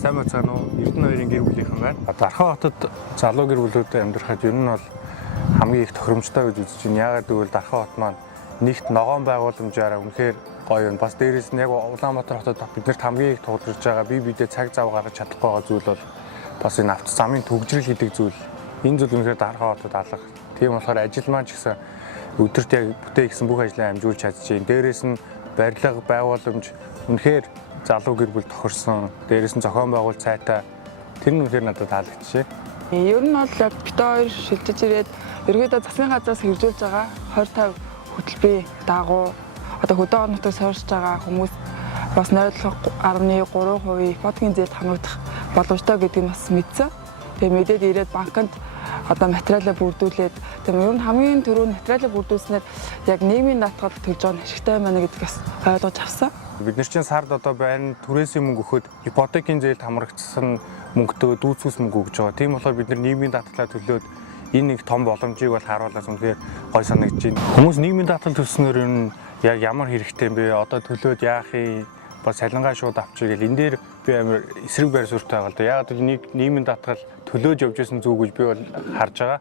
Сайн бацаана уу? Эрдэнэ 2-ын гэр бүлийнхэн байна. Дархан хотод залуу гэр бүлүүдэд амьдрахад ер нь бол хамгийн их тохиромжтой гэж үзэж байна. Яагаад гэвэл Дархан хот маань нэгт ногоон байгууламжаараа үнэхээр гоё юм. Бас дээрээс нь яг Улаанбаатар хотод биднэрт хамгийн их тулгарч байгаа бие биедээ цаг зав гаргаж чадахгүй байгаа зүйл бол бас энэ авто замын төгжрөл гэдэг зүйл. Энэ зүйл үнэхээр Дархан хотод алга. Тийм болохоор ажил маань ч гэсэн өдөрт яг бүтээ гэсэн бүх ажлаа амжуулж чадчихээн. Дээрээс нь барилга, байгууламж үнэхээр залуу гэр бүл тохирсон. Дээрээс нь зохион байгуул цайтай. Тэр нь үнэхээр надад таалагдчихэ. Ер нь бол яг бит хоёр шилжиж ирээд ерөөдөө засгийн газраас хэрэгжүүлж байгаа 20-50 хөтөлбөрийн дагуу одоо хөдөө орнотод суурьж байгаа хүмүүс бас нойлох 1.3% ипотекийн зээлд хамрагдах боломжтой гэдгийг бас мэдсэн. Тэгээ мэдээд ирээд банкнд одоо материалаа бүрдүүлээд тийм ер нь хамгийн түрүүнд материалаа бүрдүүлснээр яг нийгмийн даатгал төлж байгаа нь ашигтай байна гэдгийг бас ойлгож авсан. Бид нар чинь сард одоо байрны түрээсийн мөнгө өгөхөд ипотекийн зээлд хамрагдсан мөнгөтэй дүүцүүс мөнгө өгж байгаа. Тийм болохоор бид нар нийгмийн даатгалаа төлөөд энэ нэг том боломжийг бол харуулаас үнэхээр гой санагдаж байна. Хүмүүс нийгмийн даатгал төлснөөр ер нь яг ямар хэрэгтэй юм бэ? Одоо төлөөд яах юм? Бас цалингаа шууд авчиг гэл энэ дээр би амар эсрэг байр суурьтай байгаа л да. Яг одоо нийгмийн даатгал төлөөж явж байсан зүг гэж би бол харж байгаа.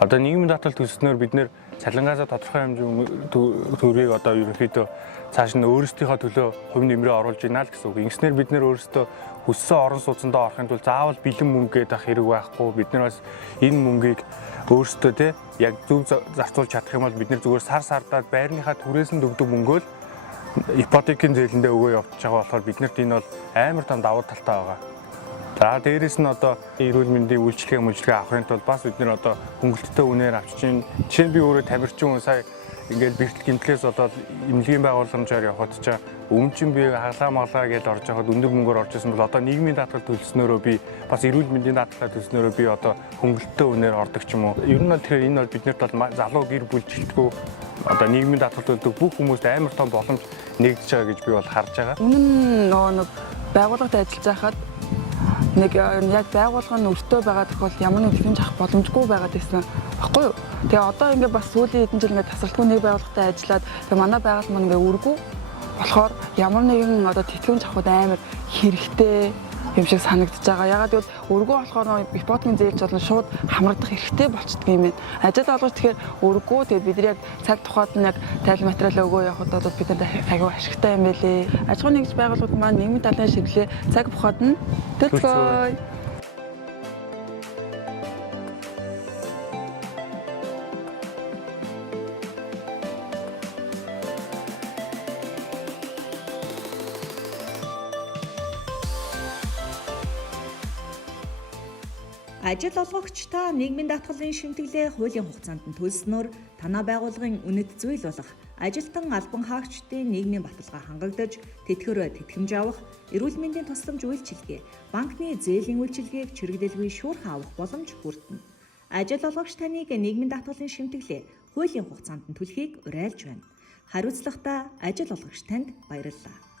Одоо нийгмийн даатгал төлснөөр бид нэр цалингаасаа тодорхой хэмжээ төгрөгийг одоо ерөнхийдөө цааш нь өөрсдийнхөө төлөө хувь нэмрээ оруулж ийна л гэсэн үг. Ингэснээр бид нэр өөрсдөө хүссэн орон сууцндаа орохын тулд заавал бэлэн мөнгө гэдэг хэрэг байхгүй. Бид нар бас энэ мөнгийг өөрсдөө те яг зөв зарцуулж чадах юм бол бид нар зүгээр сар сардаа байрныхаа түрээсэнд өгдөг мөнгөөл ипотекийн зээлэндээ өгөө явуулж байгаа болохоор биднэрт энэ бол амар том давуу талтай байгаа. За дээрэс нь одоо эрүүл мэндийн үйлчлэгээ авахын тулд бас бид нэр одоо хөнгөлөлттэй үнээр авчиж чинь жишээ нь би өөрөө тамирчин хүн сая ингээл бэртэл гэмтлээс болоод эмнэлгийн байгууламжаар явхад чаа өмнө чинь би хаглаа маглаа гэж орж явахад өндөр мөнгөөр орж исэн бол одоо нийгмийн даатгал төлснөөрөө би бас эрүүл мэндийн даатгалаа төлснөөрөө би одоо хөнгөлөлттэй үнээр ордог ч юм уу. Ер нь бол тэгэхээр энэ бол биднэрт бол залуу гэр бүлжилтгүү одоо нийгмийн даатгал төлдөг бүх хүмүүст амар том боломж нэгдэж байгаа гэж би бол харж байгаа. Өмнө нь нэг байгууллагад ажиллаж байхад нэг яг байгууллага нь өртөө байгаа тохиолдолд ямар нэг төлөмж авах боломжгүй байгаад байсан баггүй юу. Тэгээ одоо ингээд бас сүүлийн хэдэн жил ингээд тасралтгүй нэг байгууллагатай ажиллаад тэгээ манай байгууллага маань ингээд үргүү болохоор ямар нэгэн одоо тэтгэмж авахд амар хэрэгтэй юм шиг санагдаж байгаа. Ягаад гэвэл өргөө болохоор ипотекийн зээлч болон шууд хамрагдах хэрэгтэй болчихдөг юм байна. Ажил олгож тэгэхээр өргөө тэгээд бид нар яг цаг тухайд нь яг тайлбар материал өгөө явахад одоо бид нар аягүй ашигтай юм байлээ. Аж ахуйн нэгж байгууллагууд маань нийгмийн талын шиглэлээ цаг бухад нь төлцгөөе. Ажил олгогчдоо нийгмийн даатгалын шимтгэлээ хуулийн хугацаанд нь төлснөөр танаа байгууллагын үнэт зүйл болох ажилтан албан хаагчдын нийгмийн баталгаа хангагдаж тэтгэврөө тэтгэмж авах, эрүүл мэндийн тусламж үйлчилгээ, банкны зээлийн үйлчилгээг чирэгдэлгүй шуурхай авах боломж бүрдэнэ. Ажил олгогч таныг нийгмийн даатгалын шимтгэлээ хуулийн хугацаанд нь төлөхийг уриалж байна. Хариуцлагатай ажил олгогч танд баярлалаа.